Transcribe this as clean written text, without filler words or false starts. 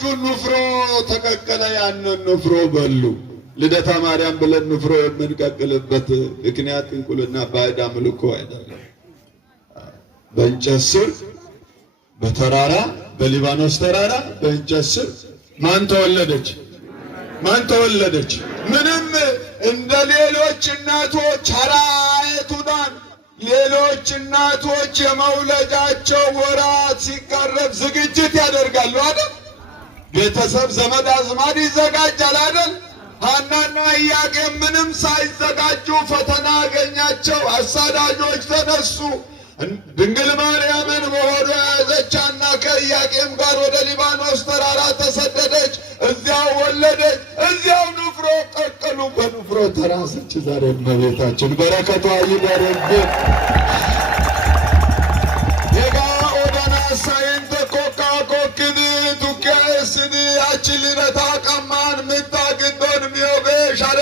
ያዘጋጁን ንፍሮ ተቀቀለ። ያንን ንፍሮ በሉ። ልደታ ማርያም ብለን ንፍሮ የምንቀቅልበት ምክንያት እንቁልና ባዕድ አምልኮ አይደለም። በእንጨት ስር በተራራ በሊባኖስ ተራራ በእንጨት ስር ማን ተወለደች? ማን ተወለደች? ምንም እንደ ሌሎች እናቶች ሐራየቱዳን ሌሎች እናቶች የመውለጃቸው ወራት ሲቀረብ ዝግጅት ያደርጋሉ አይደል? ቤተሰብ ዘመድ አዝማድ ይዘጋጃል አይደል? ሐናና ኢያቄም ምንም ሳይዘጋጁ ፈተና አገኛቸው። አሳዳጆች ተነሱ። ድንግል ማርያምን በሆዷ ያዘች። ሐና ከኢያቄም ጋር ወደ ሊባኖስ ተራራ ተሰደደች። እዚያው ወለደች። እዚያው ንፍሮ ቀቀሉ። በንፍሮ ተራሰች። ዛሬ እመቤታችን በረከቷ ይደርብን። የጋ ኦዳና ሳይንተ ኮካ ኮክድ ቱኬስድ አችልረታ ቀማን ምታግዶን ሚዮገ ሻሬ